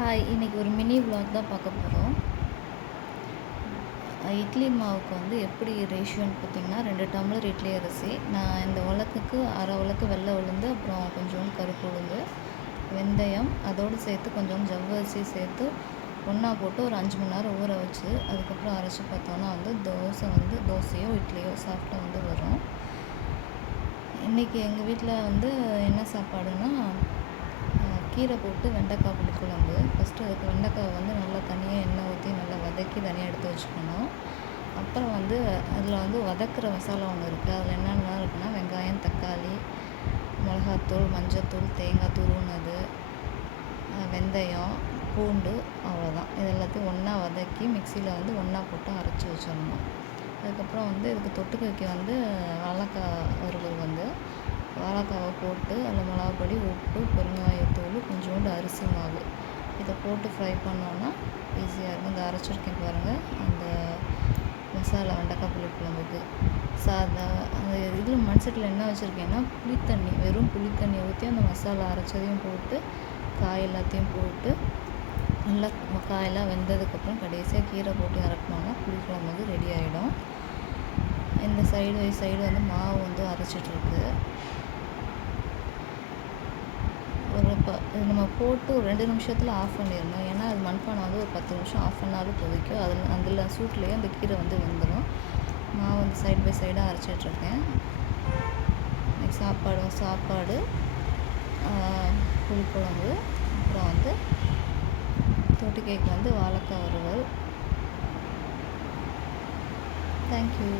Hi இன்றைக்கி ஒரு mini vlog தான் பார்க்க போகிறோம் இட்லி மாவுக்கு வந்து எப்படி ரேஷியோன்னு பார்த்தீங்கன்னா ரெண்டு டம்ளர் இட்லி அரிசி. நான் இந்த உலக்குக்கு அரை உலக்கு வெள்ளை உளுந்து அப்புறம் கொஞ்சோண்டு கருப்பு உளுந்து வெந்தயம் அதோடு சேர்த்து கொஞ்சம் ஜவ்வரிசி சேர்த்து ஒன்றா போட்டு ஒரு அஞ்சு மணி நேரம் ஊற வச்சு அதுக்கப்புறம் அரைச்சி பார்த்தோன்னா வந்து தோசை வந்து தோசையோ இட்லியோ சாஃப்டாக வந்து வரும். இன்றைக்கி எங்கள் வீட்டில் வந்து என்ன சாப்பாடுன்னா கீரை போட்டு வெண்டைக்காய் புளிக்குழம்பு ஃபஸ்ட்டு அதுக்கு வெண்டைக்காய் வந்து நல்லா தனியாக எண்ணெய் ஊற்றி நல்லா வதக்கி தனியாக எடுத்து வச்சுக்கணும். அப்புறம் வந்து அதில் வந்து வதக்குற மசாலா ஒன்று இருக்குது அதில் என்னென்னலாம் இருக்குன்னா வெங்காயம் தக்காளி மிளகாத்தூள் மஞ்சத்தூள் தேங்காய் துருவுனது வெந்தயம் பூண்டு அவ்வளோதான் இது எல்லாத்தையும் ஒன்றா வதக்கி மிக்சியில் வந்து ஒன்றா போட்டு அரைச்சி வச்சிடணும். அதுக்கப்புறம் வந்து இதுக்கு தொட்டுக்கைக்கு வந்து வாழைக்காய் வறுவல் வந்து வாழைக்காவை போட்டு அதில் மிளகாப்பொடி உப்பு பெருங்காயத்தூள் கொஞ்சோண்டு அரிசி மாவு. இதை போட்டு ஃப்ரை பண்ணோன்னா ஈஸியாக இருக்கும். இந்த அரைச்சிருக்கேன் பாருங்கள் அந்த மசாலா வெண்டைக்காய் புளி குழம்புக்கு சாதா அந்த இதில் மண்சட்டில் என்ன வச்சுருக்கேன்னா புளித்தண்ணி வெறும் புளித்தண்ணி ஊற்றி அந்த மசாலா அரைச்சதையும் போட்டு காய் எல்லாத்தையும் போட்டு நல்லா காயெல்லாம் வெந்ததுக்கப்புறம் கடைசியாக கீரை போட்டு இறக்கணுன்னா புளிக்குழம்பு வந்து ரெடி ஆகிடும் இந்த சைடு சைடு வந்து மாவு வந்து அரைச்சிட்ருக்கு ஒரு ப இது நம்ம போட்டு ஒரு ரெண்டு நிமிஷத்தில் ஆஃப் பண்ணிடணும். ஏன்னா அது மண்பானை வந்து ஒரு பத்து நிமிஷம் ஆஃப் பண்ணாலும் கொதிக்கும். அதில் அதில் சூட்லேயே அந்த கீரை வந்து வந்துடும் நான் வந்து சைடு பை சைடாக அரைச்சிட்ருக்கேன் நெக்ஸ்ட் சாப்பாடு சாப்பாடு புளிக்குழம்பு அப்புறம் வந்து தொட்டுக்கைக்கு வந்து வாழைக்காய் வறுவல். தேங்க்யூ